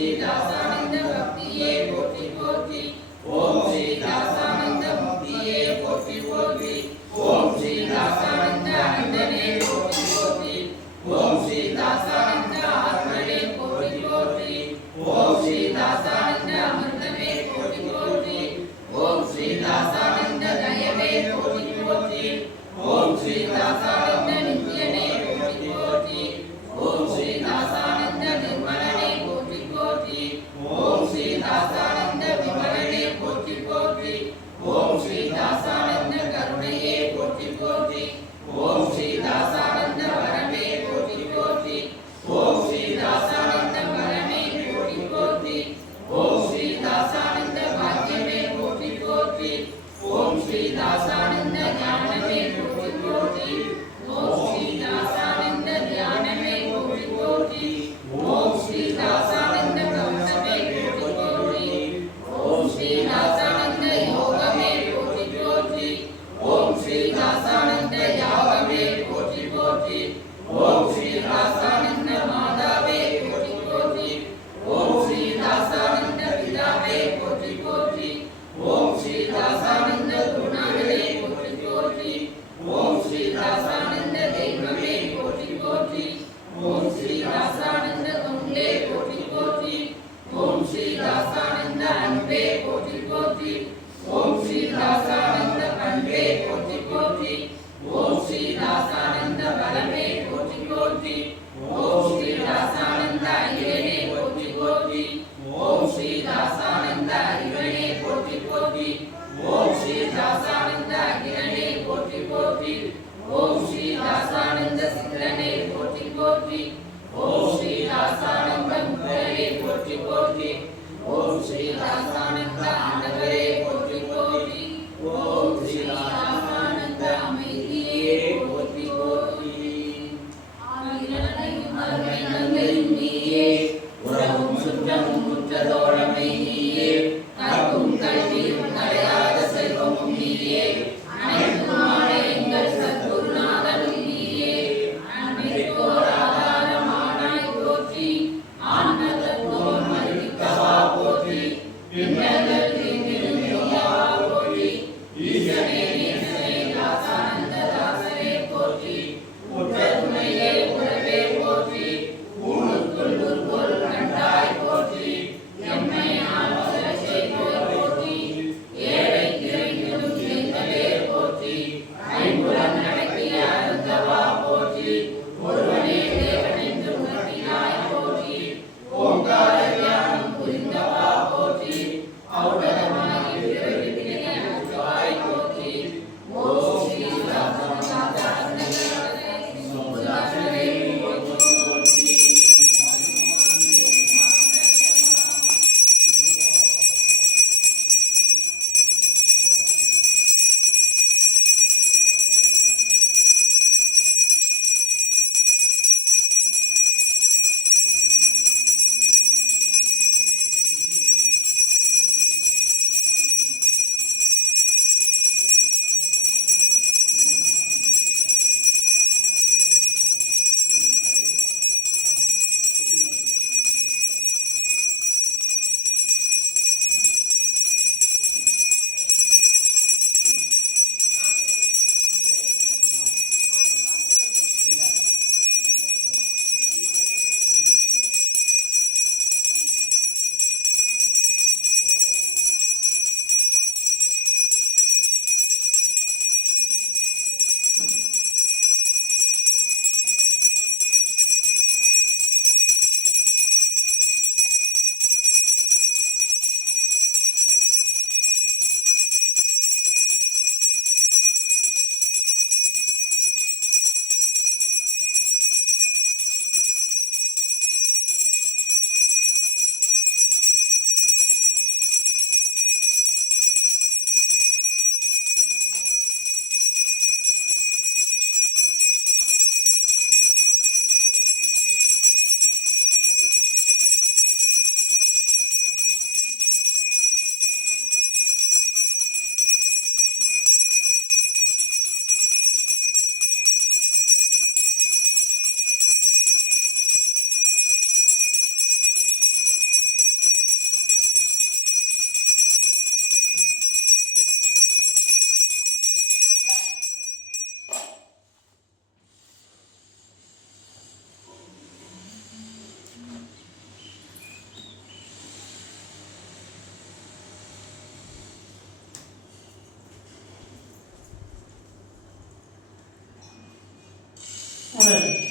श्री दासानंद भक्तिये पोथी पोथी। ओम श्री दासानंद मुक्तिये पोथी पोथी। ओम श्री दासानंद आनंदने पोथी पोथी। ओम श्री दासानंद आत्मने पोथी पोथी। ओम श्री दासानंद अमृतमे पोथी पोथी। ओम श्री दासानंद दयवे पोथी पोथी। ओम श्री दासानंद नित्यने पोथी पोथी। ओम श्री दासानंद निर्मलने पोथी पोथी। ओम श्री दासानंद विमलने पोथी पोथी। ओम श्री दासानंद करुणये पोथी पोथी। ओम श्री दासानंद वरमे पोथी पोथी। ओम श्री दासानंद वरमे पोथी पोथी। ओम श्री दासानंद भाग्यमे पोथी पोथी। ओम श्री दासानंद ज्ञानमे पोथी पोथी। ओम श्री दासानंद ध्यानमे पोथी पोथी। ओम श्री दासानंद कंसमे पोथी पोथी। ओम श्री दासानंद योगमे पोथी पोथी। ओम श्री दासानंद यागमे पोथी पोथी। ओम श्री दासानंद माधवे पोथी पोथी। ओम श्री दासानंद पितावे पोथी पोथी। ओम श्री दासानंद गुणानने पोथी पोथी। ओम श्री दासानंद दैवमे पोथी पोथी। ओम श्री दासानंद कुंडले पोथी पोथी। ओम श्री दासानंद अन्वे पोथी पोथी। ओम श्री दासानंद पंडे पोथी पोथी। ओम श्री दासानंद बलमे पोथी पोथी। ओम श्री दासानंद अहिरणे पोथी पोथी। ओम श्री दासानंद अहिरणे पोथी पोथी। ओम श्री दासानंद अहिरणे पोथी पोथी। ओम श्री दासानंद सिद्धने पोथी पोथी। ओम श्री दासानंद मुक्तने पोथी पोथी। ओम श्री दासानंद आनंदरे पोथी पोथी। ओम श्री दासानंद அமைதியே போற்றி போற்றி। ஆயிரனையும் அருமைநங்கையும் நீயே, உறவும் சுற்றமும் முற்றதோழமை நீயே, கற்கும் கல்வியும் கரையாத செல்வமும் நீயே, அனைத்துமான எங்கள் சத்குருநாதனும் நீயே, அன்பிற்கோர் ஆதாரமானாய் போற்றி, ஆன்ம தத்துவம் அறிவிக்கவா போற்றி, பின்னர்கள்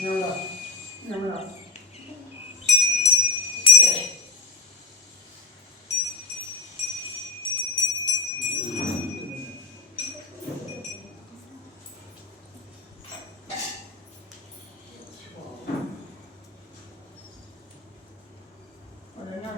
எவ்வளோ எவ்வளோ அது என்ன